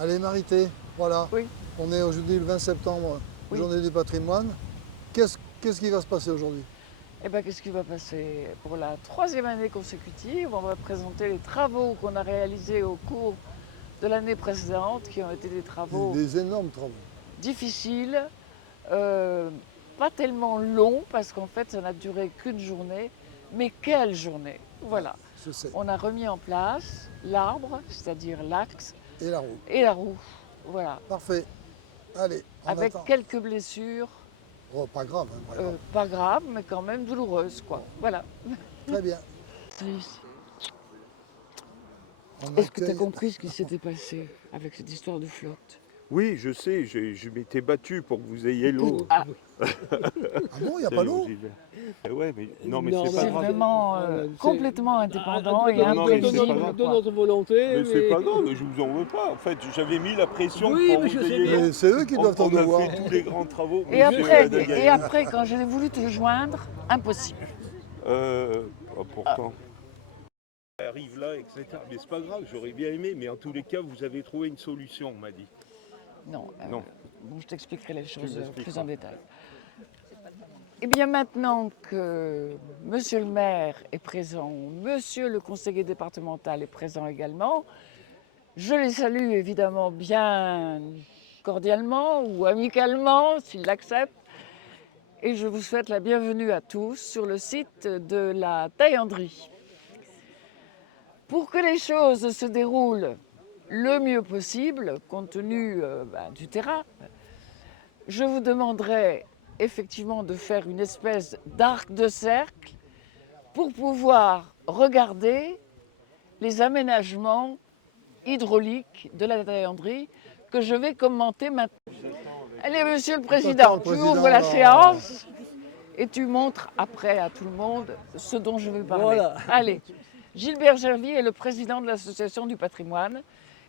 Allez, Marité, voilà. Oui. On est aujourd'hui le 20 septembre, Oui. journée du patrimoine. Qu'est-ce qui va se passer aujourd'hui? Eh bien, qu'est-ce qui va passer? Pour la troisième année consécutive, on va présenter les travaux qu'on a réalisés au cours de l'année précédente, qui ont été des travaux Des énormes travaux. difficiles, euh, pas tellement longs, parce qu'en fait, ça n'a duré qu'une journée. Mais quelle journée! Voilà. Je sais. On a remis en place l'arbre, c'est-à-dire l'axe, Et la roue. et la roue. Voilà. Parfait. Allez, on Avec attend. quelques blessures, Oh, pas grave, hein, pas grave. pas graves, mais quand même douloureuses, quoi. Voilà. Très bien. On Est-ce que tu as accueille. compris ce qui s'était passé avec cette histoire de flotte? Oui, je sais, je m'étais battu pour que vous ayez l'eau. Ah, Ah bon, il n'y a pas Salut, l'eau? Gilbert. Ouais, mais non, mais Non, c'est pas c'est mais grave. vraiment complètement indépendant et non, mais c'est pas imprévisible, grave. de quoi. notre volonté. Mais c'est pas grave, je vous en veux pas. En fait, j'avais mis la pression Oui, pour mais vous je sais ayez bien. l'eau. Mais c'est eux qui doivent t'en On a devoir. fait tous les grands travaux. Et Monsieur après, Adagaïan. et après, quand j'ai voulu te joindre, impossible. Pourtant. Arrive là, etc. Mais c'est pas grave, j'aurais bien aimé, mais en tous les cas, vous avez trouvé une solution, on m'a dit. Non, Non. bon, je t'expliquerai les choses plus m'expliqueras. en détail. Eh bien, maintenant que monsieur le maire est présent, monsieur le conseiller départemental est présent également, je les salue évidemment bien cordialement ou amicalement, s'ils l'acceptent, et je vous souhaite la bienvenue à tous sur le site de la taillanderie. Pour que les choses se déroulent le mieux possible, compte tenu du terrain, je vous demanderai effectivement de faire une espèce d'arc de cercle pour pouvoir regarder les aménagements hydrauliques de la taillanderie que je vais commenter maintenant. Allez, monsieur le président, tu ouvres la séance et tu montres après à tout le monde ce dont je veux parler. Voilà. Allez, Gilbert Gervier est le président de l'Association du patrimoine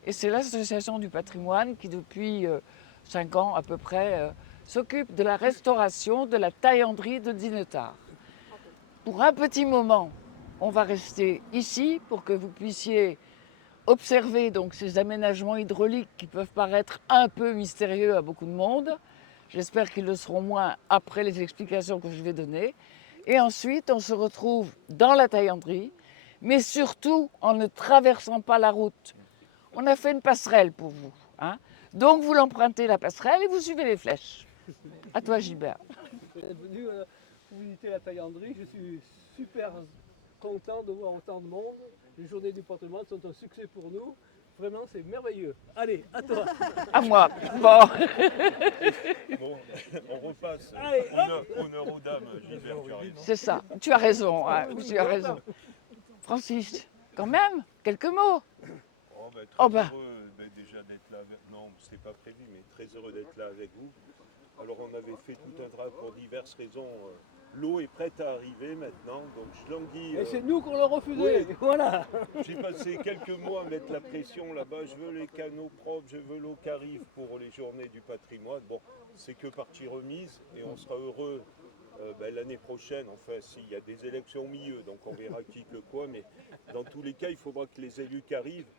et c'est l'Association du patrimoine qui, depuis 5 ans à peu près, s'occupe de la restauration de la taillanderie de Dinetar. Pour un petit moment, on va rester ici pour que vous puissiez observer donc ces aménagements hydrauliques qui peuvent paraître un peu mystérieux à beaucoup de monde. J'espère qu'ils le seront moins après les explications que je vais donner. Et ensuite, on se retrouve dans la taillanderie, mais surtout en ne traversant pas la route. On a fait une passerelle pour vous, hein. Donc vous l'empruntez la passerelle et vous suivez les flèches. À toi, Gilbert. Vous êtes venu pour visiter la taillanderie. Je suis super content de voir autant de monde. Les journées du patrimoine sont un succès pour nous. Vraiment, c'est merveilleux. Allez, à toi. À moi. Bon. Bon, on repasse. Allez, Honneur aux dames, Gilbert, tu as raison. C'est ça. Tu as raison. Hein, tu as raison. Francis, quand même, quelques mots. Oh, ben, très Oh, ben. heureux déjà d'être là. Non, c'était pas prévu, mais très heureux d'être là avec vous. Alors, on avait fait tout un travail pour diverses raisons. L'eau est prête à arriver maintenant, donc je languis. Et c'est nous qu'on l'a refusé. Oui. Voilà. J'ai passé quelques mois à mettre la pression là-bas. Je veux les canaux propres, je veux l'eau qui arrive pour les journées du patrimoine. Bon, c'est que partie remise et on sera heureux l'année prochaine. Enfin, s'il y a des élections au milieu, donc on verra qui que le quoi. Mais dans tous les cas, il faudra que les élus qui arrivent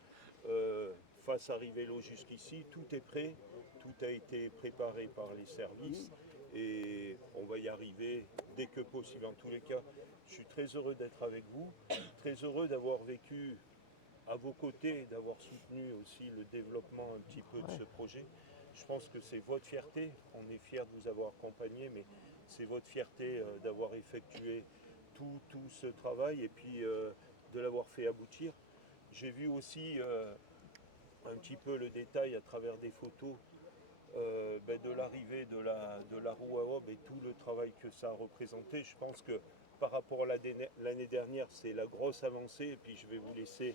fassent arriver l'eau jusqu'ici. Tout est prêt, tout a été préparé par les services et on va y arriver dès que possible. En tous les cas, je suis très heureux d'être avec vous, très heureux d'avoir vécu à vos côtés, d'avoir soutenu aussi le développement un petit peu de ce projet. Je pense que c'est votre fierté, on est fiers de vous avoir accompagné, mais c'est votre fierté d'avoir effectué tout ce travail et puis de l'avoir fait aboutir. J'ai vu aussi un petit peu le détail à travers des photos de l'arrivée de la roue à Aube et tout le travail que ça a représenté. Je pense que par rapport à l'année dernière, c'est la grosse avancée. Et puis je vais vous laisser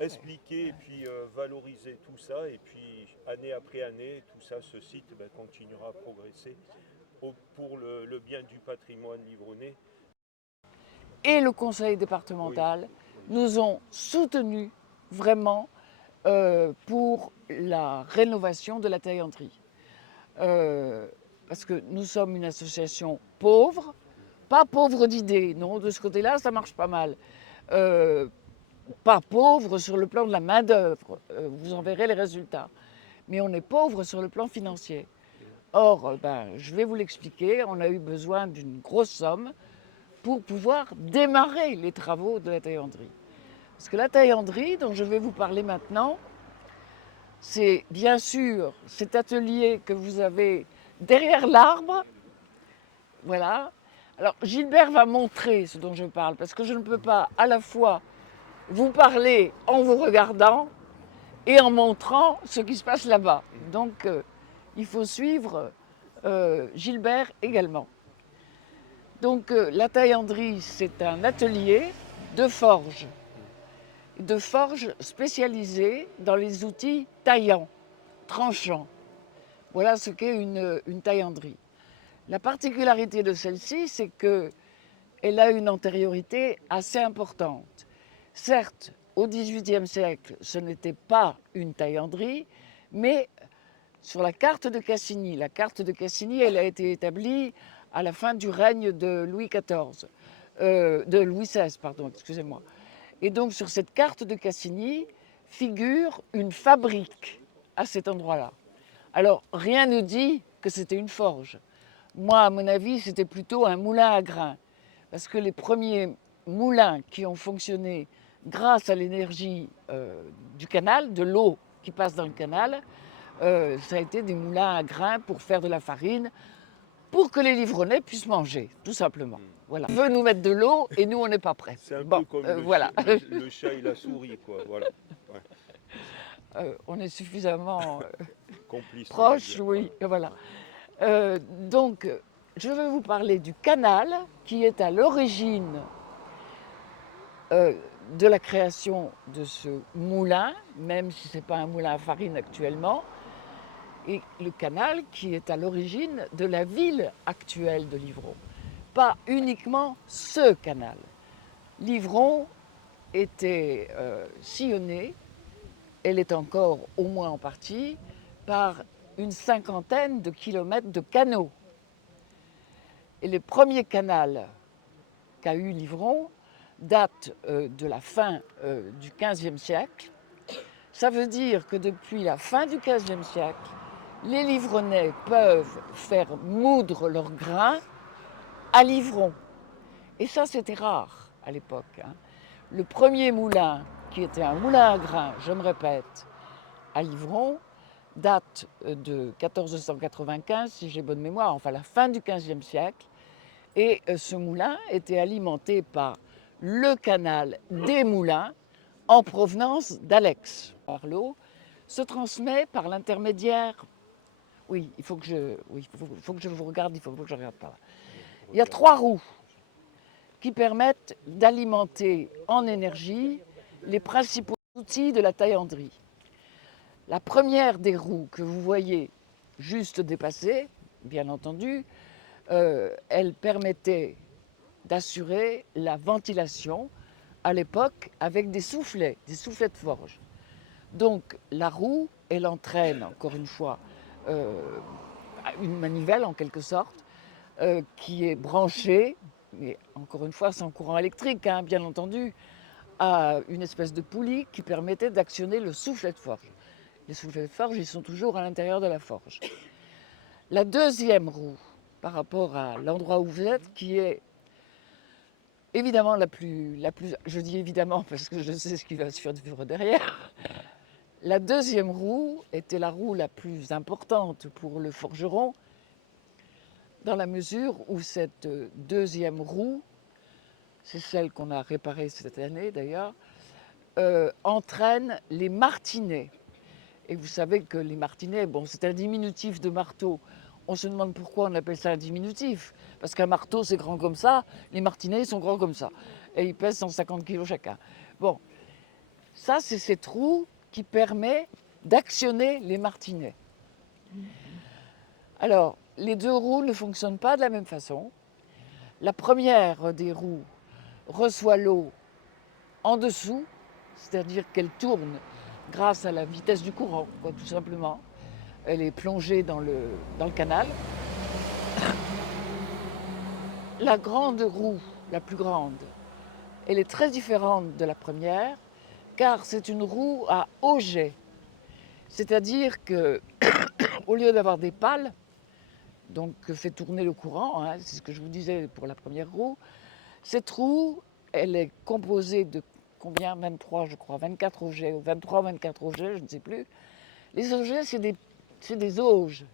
expliquer et puis valoriser tout ça. Et puis année après année, tout ça, ce site continuera à progresser pour le bien du patrimoine livronnais. Et le conseil départemental nous ont soutenus vraiment pour la rénovation de la taillanderie. Parce que nous sommes une association pauvre, pas pauvre d'idées, non, de ce côté-là, ça marche pas mal. pas pauvre sur le plan de la main-d'œuvre, vous en verrez les résultats, mais on est pauvre sur le plan financier. Or, je vais vous l'expliquer, on a eu besoin d'une grosse somme pour pouvoir démarrer les travaux de la taillanderie. Parce que la taillanderie dont je vais vous parler maintenant, c'est bien sûr cet atelier que vous avez derrière l'arbre. Voilà. Alors Gilbert va montrer ce dont je parle, parce que je ne peux pas à la fois vous parler en vous regardant et en montrant ce qui se passe là-bas. Donc il faut suivre Gilbert également. Donc la taillanderie, c'est un atelier de forge spécialisé dans les outils taillants, tranchants. Voilà ce qu'est une taillanderie. La particularité de celle-ci, c'est qu'elle a une antériorité assez importante. Certes, au XVIIIe siècle, ce n'était pas une taillanderie, mais sur la carte de Cassini, elle a été établie à la fin du règne de Louis XVI, pardon, excusez-moi. Et donc sur cette carte de Cassini figure une fabrique à cet endroit-là. Alors rien ne dit que c'était une forge. Moi, à mon avis, c'était plutôt un moulin à grains. Parce que les premiers moulins qui ont fonctionné grâce à l'énergie du canal, de l'eau qui passe dans le canal, ça a été des moulins à grains pour faire de la farine, pour que les livronnais puissent manger, tout simplement. Voilà. On veut nous mettre de l'eau et nous, on n'est pas prêts. C'est un peu comme le chat et la souris, quoi. Voilà. Ouais. On est suffisamment Complice, proches, oui. Voilà. Donc, je vais vous parler du canal qui est à l'origine de la création de ce moulin, même si ce n'est pas un moulin à farine actuellement, et le canal qui est à l'origine de la ville actuelle de Livron. Pas uniquement ce canal. Livron était sillonné, elle est encore au moins en partie, par une cinquantaine de kilomètres de canaux. Et le premier canal qu'a eu Livron date de la fin du XVe siècle. Ça veut dire que depuis la fin du XVe siècle, les Livronnais peuvent faire moudre leurs grains à Livron. Et ça, c'était rare à l'époque. Le premier moulin, qui était un moulin à grains, je me répète, à Livron, date de 1495, si j'ai bonne mémoire, enfin la fin du XVe siècle. Et ce moulin était alimenté par le canal des moulins en provenance d'Alex. L'eau se transmet par l'intermédiaire. Oui, il faut que je vous regarde, il faut que je regarde par là. Il y a 3 roues qui permettent d'alimenter en énergie les principaux outils de la taillanderie. La première des roues que vous voyez juste dépasser, bien entendu, elle permettait d'assurer la ventilation à l'époque avec des soufflets de forge. Donc la roue, elle entraîne encore une fois une manivelle en quelque sorte qui est branchée, mais encore une fois sans courant électrique, bien entendu, à une espèce de poulie qui permettait d'actionner le soufflet de forge. Les soufflets de forge, ils sont toujours à l'intérieur de la forge. La deuxième roue, par rapport à l'endroit où vous êtes, qui est évidemment la plus, je dis évidemment parce que je sais ce qui va se faire derrière. La deuxième roue était la roue la plus importante pour le forgeron, dans la mesure où cette deuxième roue, c'est celle qu'on a réparée cette année d'ailleurs, entraîne les martinets. Et vous savez que les martinets, bon, c'est un diminutif de marteau. On se demande pourquoi on appelle ça un diminutif. Parce qu'un marteau, c'est grand comme ça, les martinets sont grands comme ça. Et ils pèsent 150 kg chacun. Bon, ça, c'est cette roue qui permet d'actionner les martinets. Alors, les 2 roues ne fonctionnent pas de la même façon. La première des roues reçoit l'eau en dessous, c'est-à-dire qu'elle tourne grâce à la vitesse du courant, tout simplement. Elle est plongée dans le canal. La grande roue, la plus grande, elle est très différente de la première car c'est une roue à auget. C'est-à-dire que, au lieu d'avoir des pales, donc que fait tourner le courant, hein, c'est ce que je vous disais pour la première roue, cette roue, elle est composée de combien? 23, je crois, 24 augets, ou 23 ou 24 augets, je ne sais plus. Les augets, c'est des auges.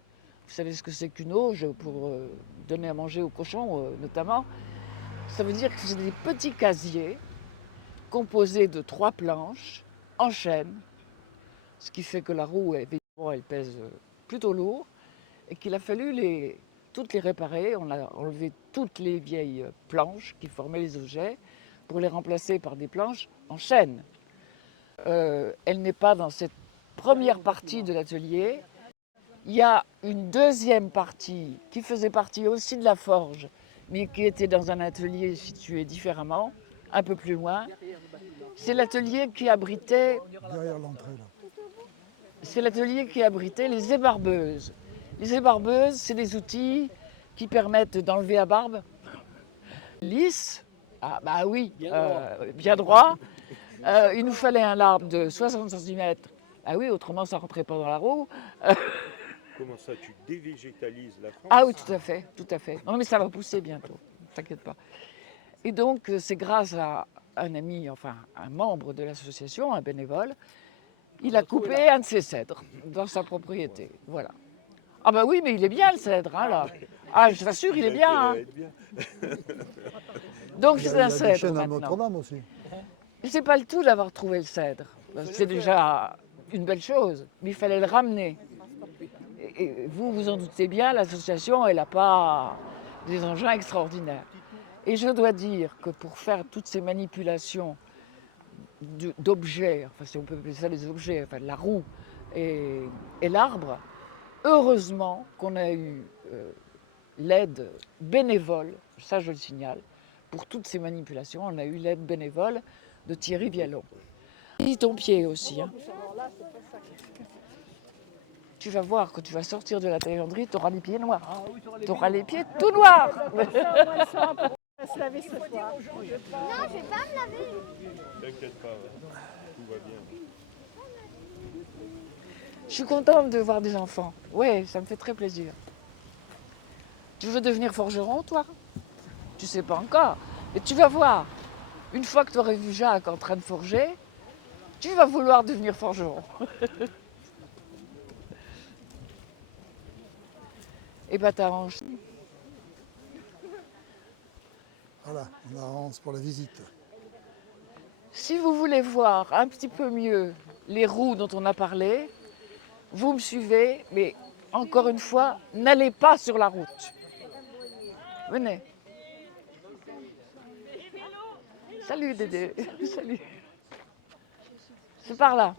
Vous savez ce que c'est qu'une auge pour donner à manger aux cochons, notamment. Ça veut dire que c'est des petits casiers composés de 3 planches en chaîne, ce qui fait que la roue, évidemment, elle pèse plutôt lourd, et qu'il a fallu toutes les réparer. On a enlevé toutes les vieilles planches qui formaient les augets pour les remplacer par des planches en chêne. Elle n'est pas dans cette première partie de l'atelier. Il y a une deuxième partie qui faisait partie aussi de la forge, mais qui était dans un atelier situé différemment, un peu plus loin. C'est l'atelier qui abritait, Derrière l'entrée, là. c'est l'atelier qui abritait les ébarbeuses. Les ébarbeuses, c'est des outils qui permettent d'enlever la barbe lisse. Ah bah oui, bien droit. Il nous fallait un arbre de 60 cm. Ah oui, autrement ça ne rentrait pas dans la roue. Comment ça, tu dévégétalises la France? Ah oui, tout à fait, tout à fait. Non mais ça va pousser bientôt, t'inquiète pas. Et donc c'est grâce à un ami, enfin un membre de l'association, un bénévole, il a coupé un de ses cèdres dans sa propriété. Voilà. Ah bah oui, mais il est bien le cèdre, hein, là. Ah, je t'assure, il est bien. Hein. Donc c'est un Il y a des cèdre chaînes à maintenant. Notre-Dame aussi. C'est pas le tout d'avoir trouvé le cèdre. C'est déjà une belle chose, mais il fallait le ramener. Et vous vous en doutez bien, l'association, elle n'a pas des engins extraordinaires. Et je dois dire que pour faire toutes ces manipulations d'objets, enfin si on peut appeler ça des objets, enfin la roue et l'arbre, heureusement qu'on a eu l'aide bénévole, ça je le signale, pour toutes ces manipulations, on a eu l'aide bénévole de Thierry Vialon. Et ton pied aussi. Hein. Tu vas voir, quand tu vas sortir de la taillanderie, tu auras les pieds noirs. Tu auras les pieds tout noirs. Se laver ce soir. Non, je vais pas me laver. T'inquiète pas, tout va bien. Je suis contente de voir des enfants. Ouais, ça me fait très plaisir. Tu veux devenir forgeron, toi? Tu sais pas encore. Et tu vas voir, une fois que tu aurais vu Jacques en train de forger, tu vas vouloir devenir forgeron. Et bah t'arranges. Voilà, on avance pour la visite. Si vous voulez voir un petit peu mieux les roues dont on a parlé, vous me suivez, mais encore une fois, n'allez pas sur la route. Venez. Salut Dédé. Salut. C'est par là.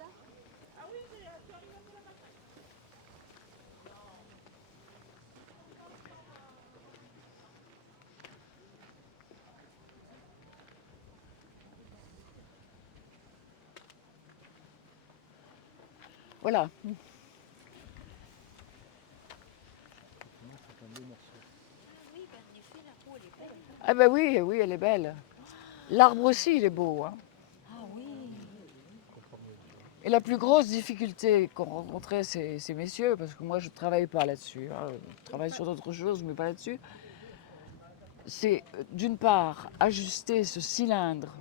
Voilà. Ah ben oui, oui, elle est belle. L'arbre aussi, il est beau. Hein. Et la plus grosse difficulté qu'ont rencontré ces messieurs, parce que moi je ne travaille pas là-dessus, hein, je travaille sur d'autres choses, mais pas là-dessus, c'est d'une part ajuster ce cylindre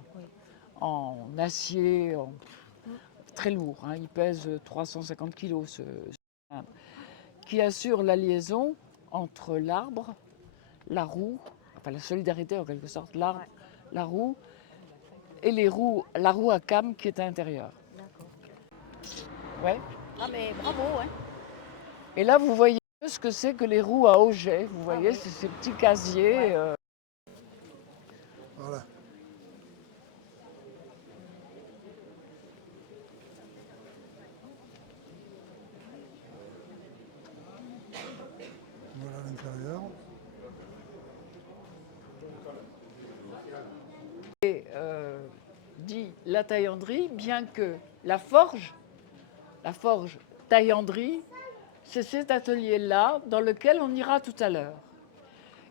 en acier très lourd, hein, il pèse 350 kg ce cylindre, qui assure la liaison entre l'arbre, la roue, enfin la solidarité en quelque sorte, l'arbre, la roue, et la roue à came qui est à l'intérieur. Ouais. Ah mais bravo, hein. Et là, vous voyez ce que c'est que les roues à auget. Vous voyez, c'est ces petits casiers. Voilà. Voilà l'intérieur. Et dit la taillanderie, bien que la forge taillanderie, c'est cet atelier-là dans lequel on ira tout à l'heure.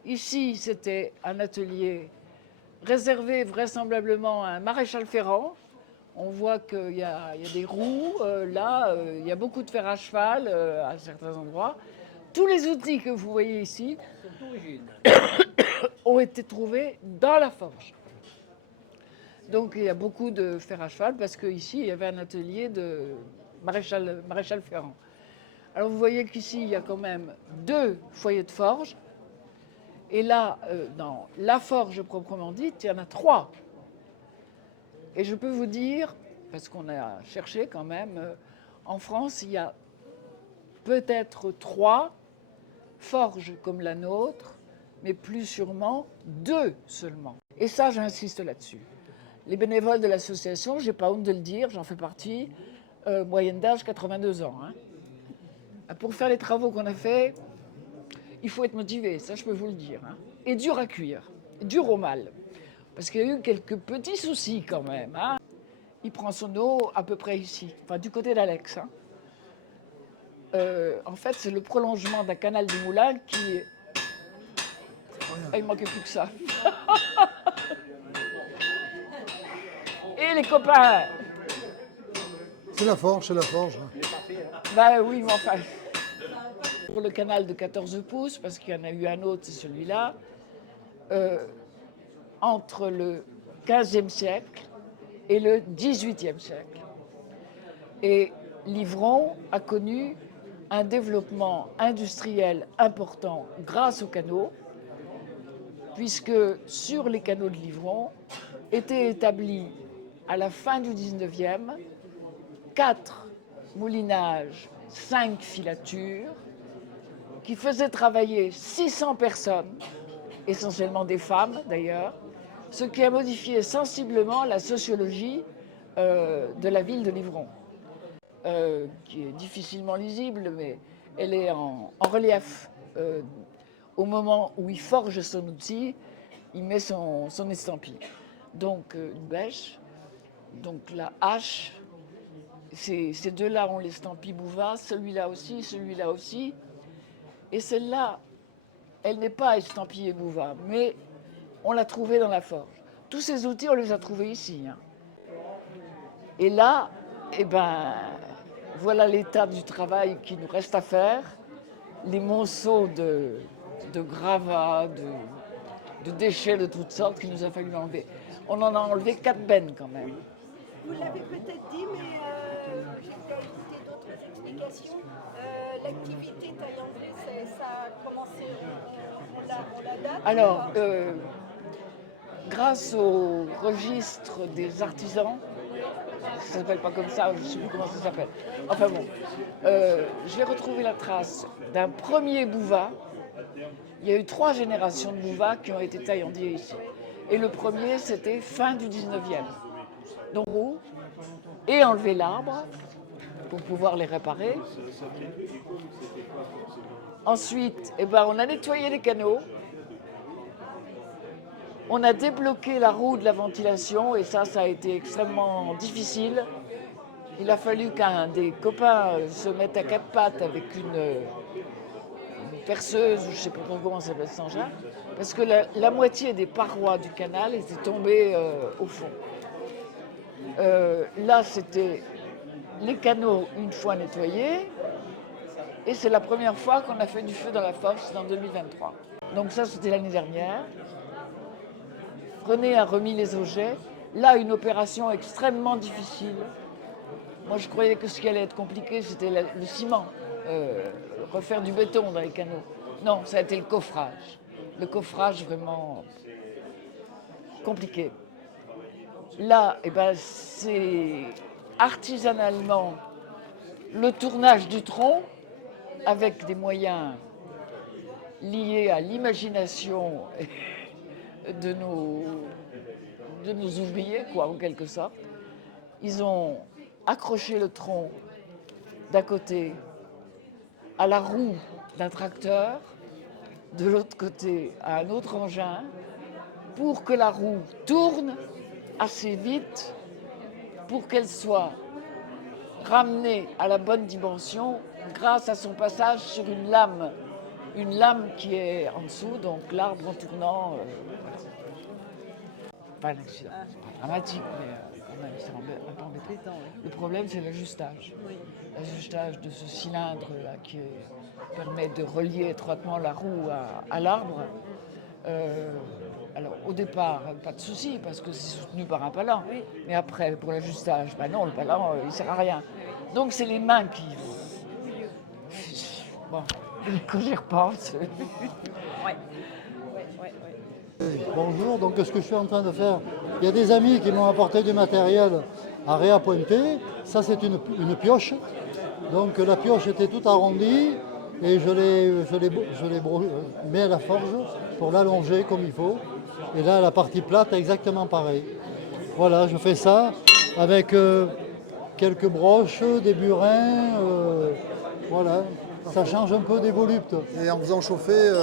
Ici, c'était un atelier réservé vraisemblablement à un maréchal ferrant. On voit qu'il y a des roues. Là, il y a beaucoup de fer à cheval à certains endroits. Tous les outils que vous voyez ici ont été trouvés dans la forge. Donc il y a beaucoup de fer à cheval parce qu'ici, il y avait un atelier de maréchal Ferrand. Alors vous voyez qu'ici, il y a quand même 2 foyers de forge. Et là, dans la forge proprement dite, il y en a 3. Et je peux vous dire, parce qu'on a cherché quand même, en France, il y a peut-être 3 forges comme la nôtre, mais plus sûrement 2 seulement. Et ça, j'insiste là-dessus. Les bénévoles de l'association, j'ai pas honte de le dire, j'en fais partie, moyenne d'âge 82 ans. Hein. Pour faire les travaux qu'on a faits, il faut être motivé, ça je peux vous le dire. Hein. Et dur à cuire, dur au mal. Parce qu'il y a eu quelques petits soucis quand même. Hein. Il prend son eau à peu près ici, enfin du côté d'Alex. Hein. En fait, c'est le prolongement d'un canal du Moulin qui... Ah, il ne manquait plus que ça. Et les copains. C'est la forge, c'est la forge. Ben oui, mais enfin... Pour le canal de 14 pouces, parce qu'il y en a eu un autre, c'est celui-là, entre le 15e siècle et le 18e siècle. Et Livron a connu un développement industriel important grâce aux canaux, puisque sur les canaux de Livron étaient établis à la fin du 19e 4 moulinages, 5 filatures, qui faisaient travailler 600 personnes, essentiellement des femmes d'ailleurs, ce qui a modifié sensiblement la sociologie de la ville de Livron, qui est difficilement lisible, mais elle est en relief. Au moment où il forge son outil, il met son estampille. Donc une bêche, donc la hache, ces 2-là ont l'estampille Bouva, celui-là aussi. Et celle-là, elle n'est pas estampillée Bouva, mais on l'a trouvée dans la forge. Tous ces outils, on les a trouvés ici. Hein. Et là, eh ben, voilà l'état du travail qui nous reste à faire. Les monceaux de gravats, de déchets de toutes sortes qu'il nous a fallu enlever. On en a enlevé 4 bennes quand même. Vous l'avez peut-être dit, mais j'ai pas écouté d'autres explications. L'activité taille-andrée, ça a commencé, on la date. Alors, grâce au registre des artisans, ça ne s'appelle pas comme ça, je ne sais plus comment ça s'appelle. Enfin bon, j'ai retrouvé la trace d'un premier Bouva. Il y a eu 3 générations de Bouva qui ont été taillandiers ici. Et le premier, c'était fin du 19e. Donc, et enlever l'arbre pour pouvoir les réparer. Ensuite, eh ben, on a nettoyé les canaux. On a débloqué la roue de la ventilation et ça a été extrêmement difficile. Il a fallu qu'un des copains se mette à 4 pattes avec une perceuse, ou je ne sais pas comment ça s'appelle cet engin, parce que la moitié des parois du canal étaient tombées au fond. Là, c'était les canaux une fois nettoyés, et c'est la première fois qu'on a fait du feu dans la forge, c'est en 2023. Donc ça, c'était l'année dernière. René a remis les objets. Là, une opération extrêmement difficile. Moi, je croyais que ce qui allait être compliqué, c'était le ciment, refaire du béton dans les canaux. Non, ça a été le coffrage. Le coffrage, vraiment compliqué. Là, eh ben, c'est artisanalement le tournage du tronc avec des moyens liés à l'imagination de nos ouvriers, quoi, en quelque sorte. Ils ont accroché le tronc d'un côté à la roue d'un tracteur, de l'autre côté à un autre engin, pour que la roue tourne assez vite pour qu'elle soit ramenée à la bonne dimension grâce à son passage sur une lame qui est en dessous, donc l'arbre en tournant. Pas un accident, c'est pas dramatique, mais ils sont un peu embêtés. Le problème, c'est l'ajustage. L'ajustage de ce cylindre-là qui permet de relier étroitement la roue à l'arbre. Alors, au départ, pas de souci, parce que c'est soutenu par un palan. Mais après, pour l'ajustage, ben non, le palan, il ne sert à rien. Donc, c'est les mains qui... Bon, quand j'y repense... Bonjour, donc ce que je suis en train de faire, il y a des amis qui m'ont apporté du matériel à réappointer. Ça, c'est une pioche. Donc la pioche était toute arrondie et je l'ai mis à la forge pour l'allonger comme il faut. Et là, la partie plate, exactement pareil. Voilà, je fais ça avec quelques broches, des burins, voilà. Ça change un peu des voluptes. Et en faisant chauffer...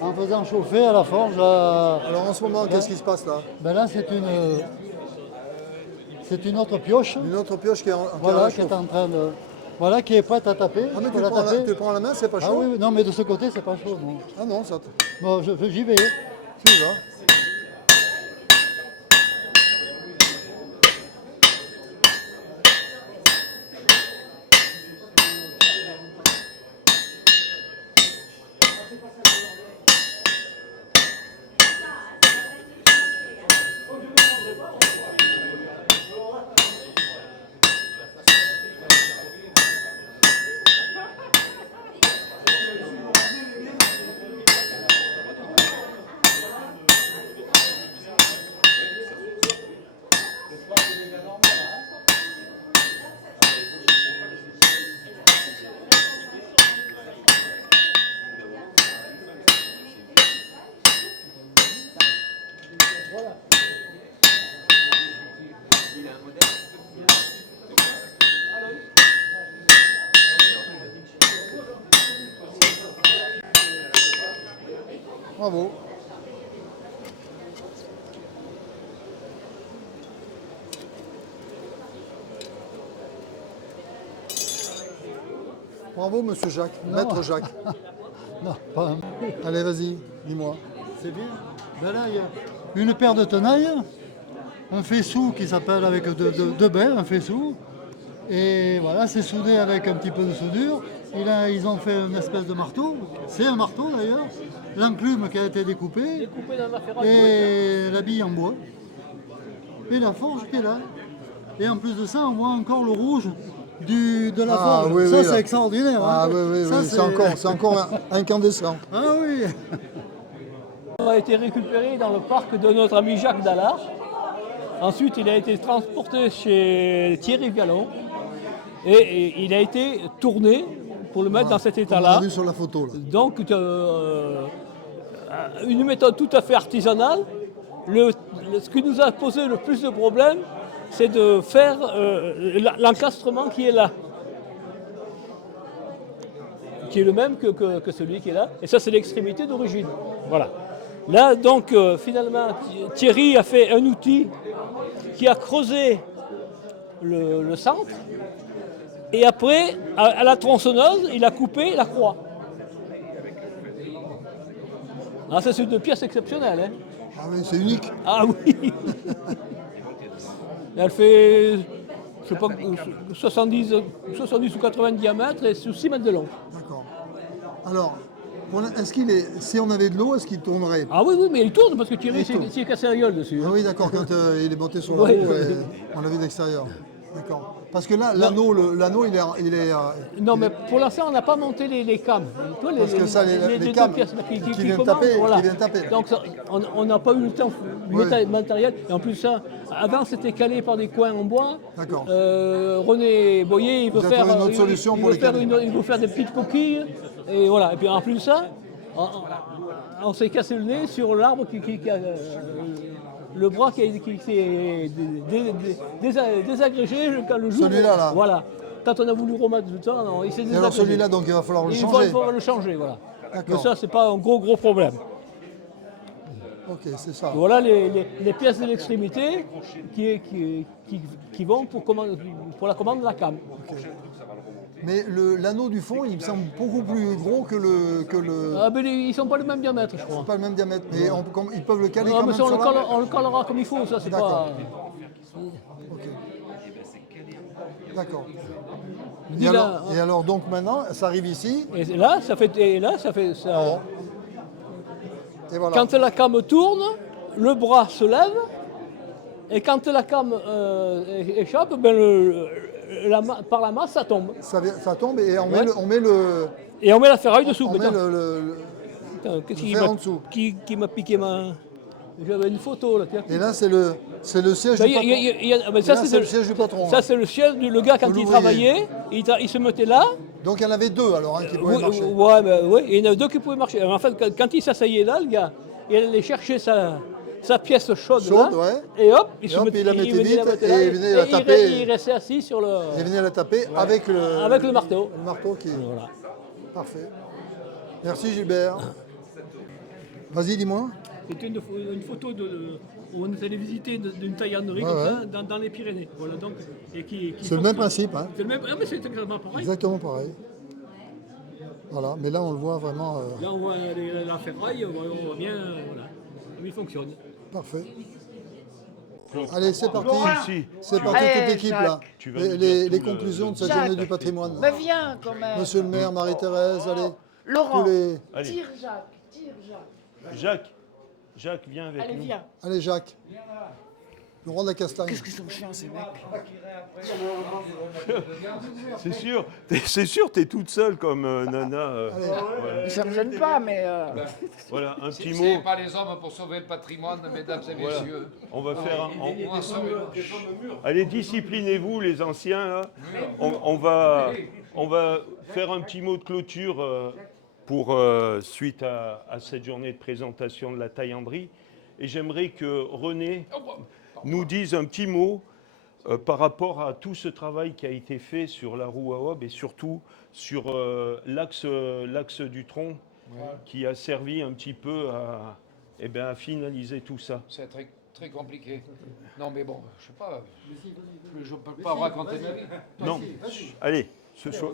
En faisant chauffer à la forge. Alors en ce moment, qu'est-ce qui se passe là? Ben là, c'est une autre pioche. Une autre pioche qui est Voilà, qui est en train de... Voilà, qui est prête à taper. Ah mais Je peux la tu taper. le prends à la main, c'est pas chaud? Ah oui, non, mais de ce côté, c'est pas chaud. Non. Ah non, ça... Bon, j'y vais. Tu y vas. Bravo. Bravo, monsieur Jacques, maître Jacques. Non, pas un... Allez, vas-y, dis-moi. C'est bien. Ben là, il y a une paire de tenailles, un faisceau qui s'appelle avec deux baies, un faisceau. Et voilà, c'est soudé avec un petit peu de soudure. Ils ont fait une espèce de marteau. C'est un marteau d'ailleurs. L'enclume qui a été découpée. Dans la ferraille. Et la bille en bois. Et la forge qui est là. Et en plus de ça, on voit encore le rouge de la forge. Oui, ça, oui, c'est là. extraordinaire. Ah hein. oui, Ça, c'est encore incandescent. Ah oui. On a été récupéré dans le parc de notre ami Jacques Dallard. Ensuite, il a été transporté chez Thierry Gallon et il a été tourné pour le mettre dans cet Comme on état-là. a vu sur la photo. Là. Donc, une méthode tout à fait artisanale. Ce qui nous a posé le plus de problèmes, c'est de faire l'encastrement qui est là, qui est le même que celui qui est là. Et ça, c'est l'extrémité d'origine. Voilà. Là, donc, finalement, Thierry a fait un outil qui a creusé le centre. Et après, à la tronçonneuse, il a coupé la croix. Ah, ça, c'est une pièce exceptionnelle. Hein. Ah oui, c'est unique. Ah oui. Elle fait, je sais pas, 70 ou 80 de diamètre et sous 6 mètres de long. D'accord. Alors, si on avait de l'eau, est-ce qu'il tournerait? Ah oui, oui, mais il tourne parce que Thierry Il tourne. s'est cassé la gueule dessus. Ah oui, d'accord, quand il est monté sur la Ouais. roue, on l'a vu d'extérieur. D'accord. Parce que là, l'anneau, il est Non, mais pour l'instant, on n'a pas monté les cames. Tu vois, Parce que ça, les deux cames pièces qui viennent commandent, taper, voilà. qui viennent taper. Donc, ça, on n'a pas eu le temps Ouais. matériel. Et en plus, ça, avant, c'était calé par des coins en bois. D'accord. René Boyer, il veut Vous avez faire, trouvé une autre solution il pour veut les faire caler. il veut faire des petites coquilles. Et voilà. Et puis, en plus de ça, on s'est cassé le nez sur l'arbre qui a... le bras qui s'est désagrégé quand le jour. Celui-là, là. Voilà. Quand on a voulu remettre du temps, non, il s'est Et désagrégé. alors celui-là, donc il va falloir le Il changer. faut le changer, voilà. D'accord. Mais ça, c'est pas un gros problème. Ok, c'est ça. Voilà les pièces de l'extrémité qui vont pour la commande de la cam. Mais l'anneau du fond, il me semble beaucoup plus gros que le... Ah, mais ils sont pas le même diamètre, je crois. Pas le même diamètre, mais ils peuvent le caler Non, quand mais même ça, sur l'arbre. on le collera comme il faut, ça c'est D'accord. pas... Ok. D'accord. Dis là, Et alors, donc maintenant, ça arrive ici, et là, ça fait ça. et voilà. Quand la came tourne, le bras se lève, et quand la came échappe, ben par la masse, ça tombe. Ça tombe et on Ouais. on met le, Et on met la ferraille dessous. on met Attends, le- qu'est-ce le fer en dessous. qui m'a piqué ma... J'avais une photo là, tiens. Et là, c'est le siège Ben, du patron. ben, Et là, c'est le siège du patron. ça, c'est le siège le gars quand il l'ouvrier. travaillait, il se mettait là. Donc il y en avait deux alors, qui pouvaient marcher. Ouais, ben, ouais, et il y en a deux qui pouvaient marcher. En fait, quand il s'asseyait là, le gars, il allait chercher sa pièce chaude, Chaude, là, ouais. et hop, Et hop, il la mettait venait vite mettre et là, il venait la taper. il restait assis sur le... Il venait la taper avec le marteau. le marteau qui. Voilà. Parfait. Merci Gilbert. Vas-y, dis-moi. C'était une photo on est allé visiter d'une taillanderie Ouais, comme ça, dans les Pyrénées. Voilà, donc, et qui C'est le même principe, hein. C'est le même, ah, mais c'est exactement pareil. Exactement pareil. Voilà, mais là on le voit vraiment Là, on voit la ferraille, on voit bien, voilà, comme il fonctionne. parfait. Allez, c'est parti. Ici. C'est parti Allez, toute l'équipe là. Jacques. Tu vas Les, nous les- dire les tout le- conclusions de cette Jacques. journée du patrimoine. Mais viens quand même. Monsieur le maire, Marie-Thérèse, allez. Laurent, Tous les... Allez, tire Jacques. Jacques, viens avec Allez, nous. viens. Allez Jacques. Laurent de la Castagne. Qu'est-ce qu'ils sont chiants ces mecs. C'est sûr, t'es toute seule comme Nana. Ça me gêne pas, mais... Voilà, un petit C'est mot. pas les hommes pour sauver le patrimoine, mesdames et Voilà. messieurs. On va faire un. Moi, sauver Allez, disciplinez-vous, les anciens. Là. On va faire un petit mot de clôture pour suite à cette journée de présentation de la taillanderie. Et j'aimerais que René nous dise un petit mot par rapport à tout ce travail qui a été fait sur la roue à Aube et surtout sur l'axe du tronc qui a servi un petit peu à finaliser tout ça. C'est très, très compliqué. Non, mais bon, je sais pas. Je ne peux pas raconter ma vie. Non, allez, ce soir.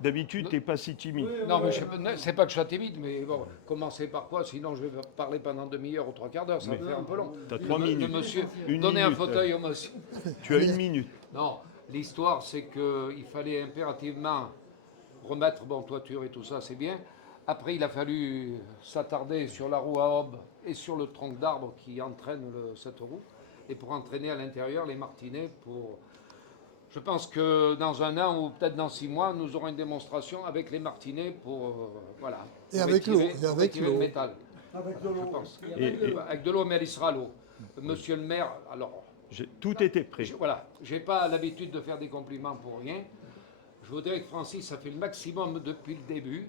D'habitude, tu n'es pas si timide. Non, mais c'est pas que je sois timide, mais bon, commencer par quoi? Sinon, je vais parler pendant demi-heure ou trois quarts d'heure, ça va faire un peu long. T'as 3 Le minutes. monsieur, Une donnez un minute, fauteuil au monsieur. Tu as 1 minute. Non, l'histoire, c'est qu'il fallait impérativement remettre toiture et tout ça, c'est bien. Après, il a fallu s'attarder sur la roue à Aube et sur le tronc d'arbre qui entraîne cette roue. Et pour entraîner à l'intérieur les martinets pour... Je pense que dans un an ou peut-être dans 6 mois, nous aurons une démonstration avec les martinets pour, voilà, Et pour avec l'eau, étirer- et pour avec étirer l'eau. le métal. Je pense. Avec de l'eau, mais elle y sera l'eau. Monsieur le maire, alors, Tout était prêt. voilà, j'ai pas l'habitude de faire des compliments pour rien. Je voudrais que Francis a fait le maximum depuis le début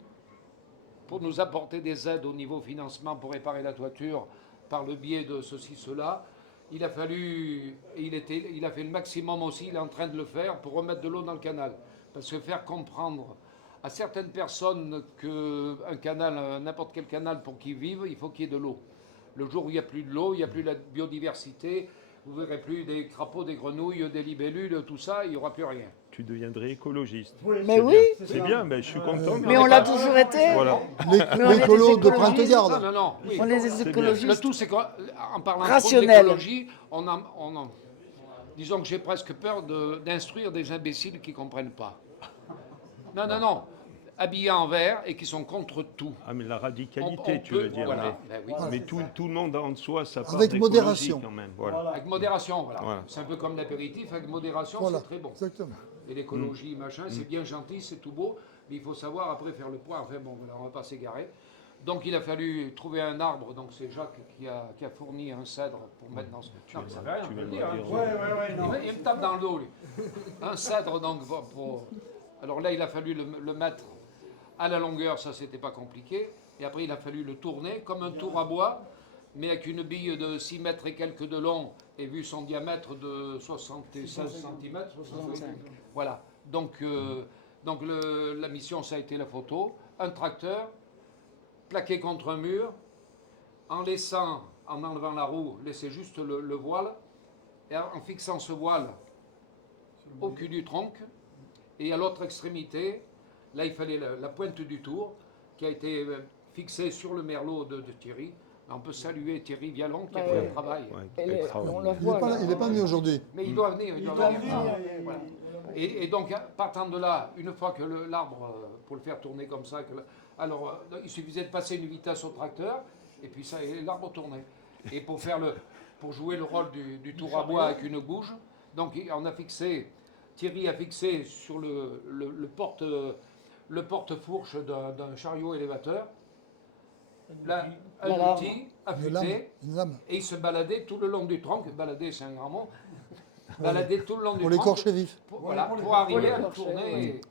pour nous apporter des aides au niveau financement pour réparer la toiture par le biais de ceci, cela. Il a fallu, il a fait le maximum aussi, il est en train de le faire pour remettre de l'eau dans le canal. Parce que faire comprendre à certaines personnes qu'un canal, n'importe quel canal pour qu'ils vivent, il faut qu'il y ait de l'eau. Le jour où il n'y a plus de l'eau, il n'y a plus la biodiversité, vous ne verrez plus des crapauds, des grenouilles, des libellules, tout ça, il n'y aura plus rien. Tu deviendrais écologiste. Mais oui, C'est bien, ben, je suis content. mais on l'a toujours été. Voilà. on est L'écolo des de écologistes. Printemps-Garde. Non, oui. On est des bien. écologistes. Le tout, c'est qu'en parlant trop Rationnel. d'écologie, disons que j'ai presque peur d'instruire des imbéciles qui ne comprennent pas. Non. Habillés en vert et qui sont contre tout. Ah, mais la radicalité, On tu peut- veux dire. voilà, ben oui. Mais tout le monde a en soi sa part Avec d'écologie modération. quand même. Voilà. Avec modération, voilà. Voilà. C'est un peu comme l'apéritif, avec modération, Voilà, c'est très bon. exactement. Et l'écologie, machin, c'est bien gentil, c'est tout beau, mais il faut savoir après faire le point. Enfin bon, voilà, on va pas s'égarer. Donc il a fallu trouver un arbre, donc c'est Jacques qui a fourni un cèdre pour mettre dans ce... Non, mais ça veut rien, tu on peut vas le nous dire. dire. Hein. Il me tape dans le dos, lui. Un cèdre, donc, pour... Alors là, il a fallu le mettre à la longueur, ça, c'était pas compliqué. Et après, il a fallu le tourner comme un tour à bois, mais avec une bille de 6 mètres et quelques de long, et vu son diamètre de 76 cm, 65. Voilà. Donc la mission, ça a été la photo. Un tracteur, plaqué contre un mur, en enlevant la roue, laisser juste le voile, et en fixant ce voile au cul du tronc, et à l'autre extrémité, là il fallait la pointe du tour, qui a été fixée sur le merlot de Thierry, On peut saluer Thierry Vialon qui a Ouais, fait ouais. un travail. On la Il voit. n'est pas, là. il est pas venu aujourd'hui. Mais il doit venir. Il doit venir. Voilà. Et donc, partant de là, une fois que l'arbre, pour le faire tourner comme ça, alors il suffisait de passer une vitesse au tracteur, et puis ça, et l'arbre tournait. Et pour jouer le rôle du tour à bois avec une bouge, donc Thierry a fixé sur le porte-fourche d'un chariot élévateur un outil Une lame. affûté, Une lame. et il se baladait tout le long du tronc. Balader, c'est un grand mot. Balader tout le long du Pour tronc. l'écorcher vif. Pour arriver à le l'écorcher, tourner. oui.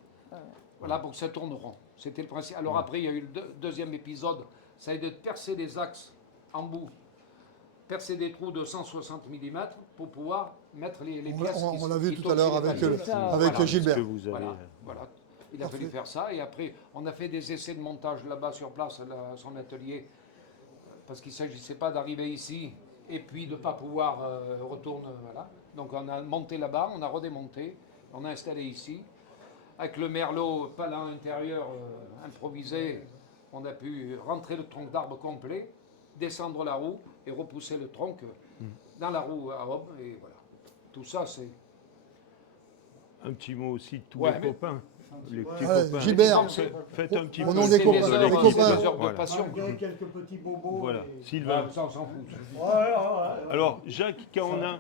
Voilà, pour que ça tourne rond. C'était le principe. Alors après, il y a eu le deuxième épisode. Ça a été de percer des axes en bout, percer des trous de 160 mm pour pouvoir mettre les pièces. On l'a vu qui tout à l'heure tournent avec, sur les palettes. avec Voilà. Gilbert. Que vous avez. Voilà. Il a fallu faire ça. Et après, on a fait des essais de montage là-bas sur place, à son atelier, parce qu'il ne s'agissait pas d'arriver ici et puis de ne pas pouvoir retourner. Voilà. Donc on a monté là-bas, on a redémonté, on a installé ici. Avec le merlot palin intérieur improvisé, on a pu rentrer le tronc d'arbre complet, descendre la roue et repousser le tronc dans la roue à homme. Et voilà. Tout ça, c'est... Un petit mot aussi de tous Ouais, les mais- copains. Les petits Ouais, copains. Gilbert. Faites un petit Au peu. nom c'est des copains, heures, les c'est copains. des heures de Voilà. passion. Quelques petits bobos. Voilà. et- Sylvain. Ça, on s'en fout. Alors, Jacques, quand on a,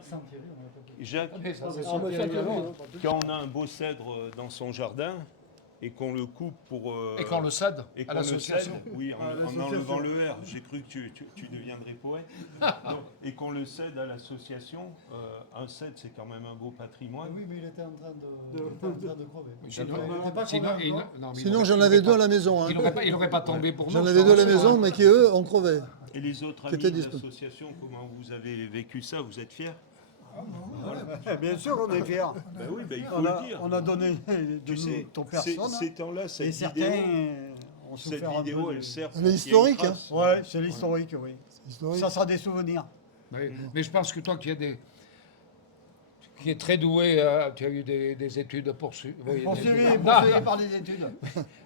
Jacques, Mais ça, c'est Ah, mais ça, quand on a un beau cèdre dans son jardin et qu'on le coupe pour... Et qu'on le cède et à qu'on le l'association. cède, oui, en enlevant le R, j'ai cru que tu deviendrais poète. Donc, et qu'on le cède à l'association, un cèdre c'est quand même un beau patrimoine. Oui, mais il était en train de crever. Sinon, Il était pas sinon, convaincu. non, mais Sinon, il j'en aurait- avais il deux à aurait la maison. hein. pas- il n'aurait pas tombé pour nous. J'en je avais deux à la t'en rassure, maison, hein. mais qui, eux, en crevaient. Et les autres Qui amis était de disponible. l'association, comment vous avez vécu ça? Vous êtes fiers? Bien sûr, on est fiers. Ben oui, ben il faut On a, le dire. on a donné de Tu sais, ton personne. ces temps-là, Et cette certains vidéo, ont cette souffert un peu. vidéo, elle sert pour Elle est qu'il y ait une historique, hein. trace. Ouais, c'est l'historique, oui. Historique. Ça sera des souvenirs. Oui, mais je pense que toi qui est très doué, tu as eu des études poursuivies. Poursuivi par les études.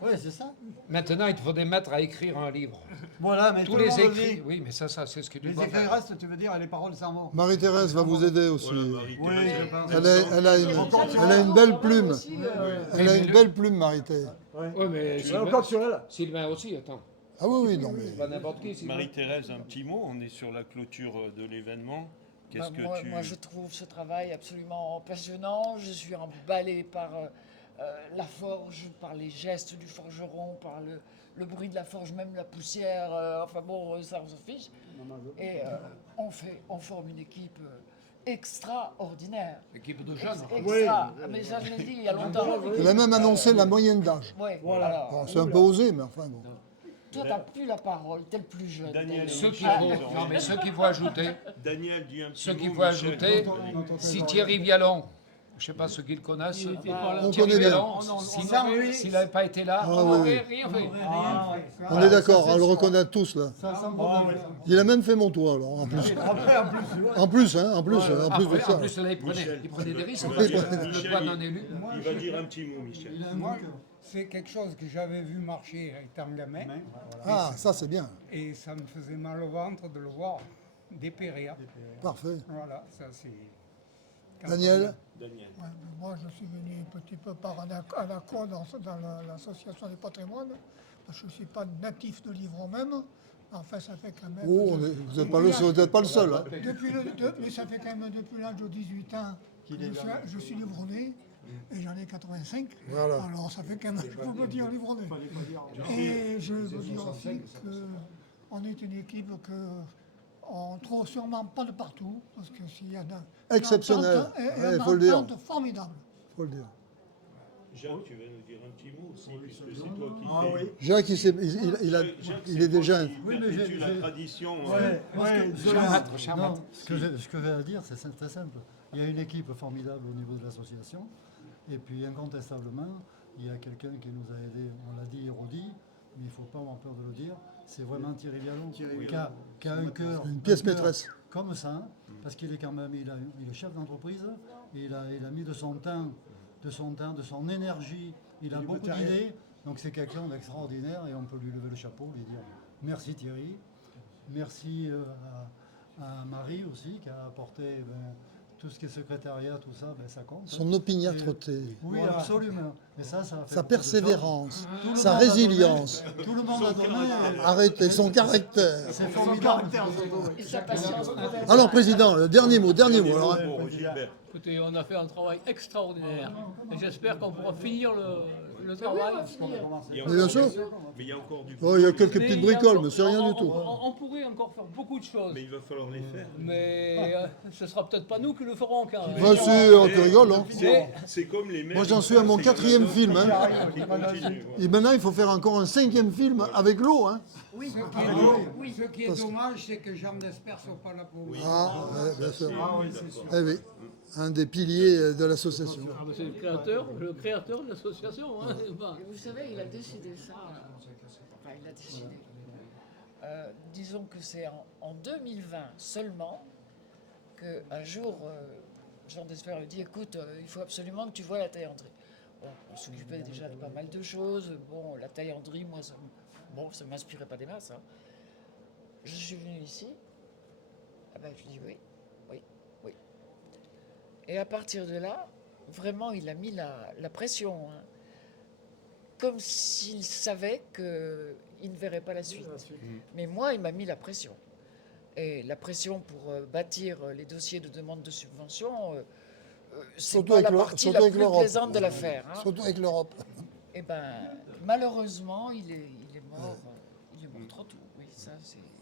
Oui, c'est ça. Maintenant, il te faut des maîtres à écrire un livre. Voilà, mais Tous tout le les monde écrits, dit. oui, mais ça c'est ce que tu Les dois écrits faire. restent, tu veux dire, et les paroles s'en vont. Marie-Thérèse va vous aider aussi. Voilà, Marie-Thérèse. Oui, je pense. Elle a une belle plume. Elle a mais une le- belle plume, Marie-Thérèse. Oui, mais Encore sur elle. Sylvain aussi, attends. Ah oui, oui, non, mais... Pas n'importe qui, Sylvain. Marie-Thérèse, un petit mot, on est sur la clôture de l'événement. Qu'est-ce que tu... Moi, je trouve ce travail absolument passionnant. Je suis emballée par la forge, par les gestes du forgeron, par le bruit de la forge, même la poussière. Enfin bon, ça, on s'en fiche. Et on forme une équipe extraordinaire. Équipe de jeunes. Extra. Mais ça, je l'ai dit il y a longtemps. Elle a même annoncé la moyenne d'âge. Oui, Bon, alors, c'est un peu osé, mais enfin bon. toi, tu n'as plus la parole, t'es le plus jeune. Daniel, t'es- Ceux qui Ah. vont, non, mais ceux qui vont ajouter, Daniel dit un petit ceux qui mot, vont Michel. ajouter, si Thierry Vialon, je ne sais pas ceux qui le connaissent, On Thierry connaît bien. Vialon, s'il n'avait pas été là, Ah, on oui, n'aurait oui. rien fait. On est d'accord, on le reconnaît tous là. Ça, sans problème. Il a même fait mon toit alors, en plus. En plus, hein, en plus de Après, ça. en plus, là, il prenait des risques. Il va Parce dire- que le Michel, poids d'un élu. il va dire un petit mot, Michel. Moi, c'est quelque chose que j'avais vu marcher étant gamin, Ah, ça c'est bien. et ça me faisait mal au ventre de le voir dépérir. Parfait. Voilà, ça c'est... Quand Daniel, Daniel. Ouais, mais moi, je suis venu un petit peu par un accord dans l'association du patrimoine, parce que je ne suis pas natif de Livron même. Enfin, ça fait quand même... oh, vous n'êtes pas le seul. Hein. Mais ça fait quand même depuis l'âge de 18 ans que je suis Livronnais, et j'en ai 85. Voilà. Alors, ça fait quand même, je peux me dire Livronnais. Et je veux dire aussi qu'on est une équipe on ne trouve sûrement pas de partout, parce que s'il y en a... Exceptionnel. Il Il faut le dire. formidable. Faut le dire. Jacques, tu vas nous dire un petit mot aussi, puisque c'est toi qui Ah fais... oui. Jacques, il est déjà... Oui, mais j'ai- la j'ai- tradition. Ouais, ouais, Non, ce que j'ai à dire, c'est très simple. Il y a une équipe formidable au niveau de l'association. Et puis, incontestablement, il y a quelqu'un qui nous a aidés, on l'a dit et redit, mais il ne faut pas avoir peur de le dire. C'est vraiment Thierry Vialon qui a un cœur. Une pièce un cœur maîtresse. Comme ça, parce qu'il est quand même, il est chef d'entreprise, et il a mis de son temps, de son énergie, il a beaucoup d'idées. Donc c'est quelqu'un d'extraordinaire et on peut lui lever le chapeau, lui dire merci Thierry. Merci à Marie aussi qui a apporté tout ce qui est secrétariat, tout ça, ça compte. Son opiniâtreté, Oui, absolument. Et ça fait sa beaucoup de persévérance, choses. sa résilience. Tout le monde a donné. Arrêtez, son caractère. C'est formidable. Et sa patience. Alors, Président, le dernier mot. Alors, hein. Pour Gilbert. Écoutez, on a fait un travail extraordinaire. Et j'espère qu'on pourra finir le travail. Il y a Mais bien encore sûr. du- Mais il y a encore du Oh, il y a quelques Mais petites il y a bricoles, encore- mais c'est rien du tout. On pourrait encore faire beaucoup de choses. Mais il va falloir les faire. Mais ce sera peut-être pas nous qui le ferons quand même. Bien sûr, tu rigoles, hein. C'est comme les Moi, j'en suis à mon 4e film. Hein. qui continuent. Et maintenant, il faut faire encore un 5e film avec l'eau. Hein. Ce qui est dommage, c'est que Jean Desper ne soit pas là pour moi. Ah, ouais, bien sûr. Eh oui, un des piliers de l'association. Ah, mais c'est le créateur de l'association. Hein. Bah. Et vous savez, il a décidé ça. Enfin, il a décidé. Disons que c'est en 2020 seulement qu'un jour, Jean Desper lui dit écoute, il faut absolument que tu vois la taillanderie. Bon, on s'occupait déjà de pas mal de choses. Bon, la taillanderie, moi, ça ne m'inspirait pas des masses. Hein. Je suis venu ici. Ah ben, je dis oui. Et à partir de là, vraiment, il a mis la pression. Hein. Comme s'il savait qu'il ne verrait pas la suite. Mais moi, il m'a mis la pression. Et la pression pour bâtir les dossiers de demande de subvention, c'est pas la partie la plus plaisante de l'affaire. Hein. Surtout avec l'Europe. Eh bien, malheureusement, il est mort. Il est mort trop tôt. Oui, ça,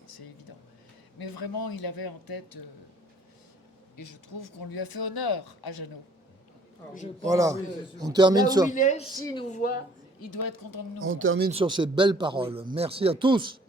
c'est évident. Mais vraiment, il avait en tête... et je trouve qu'on lui a fait honneur à Jeannot. Voilà, on termine Là où sur... il est, s'il nous voit, il doit être content de nous. On termine sur ces belles paroles. Merci à tous.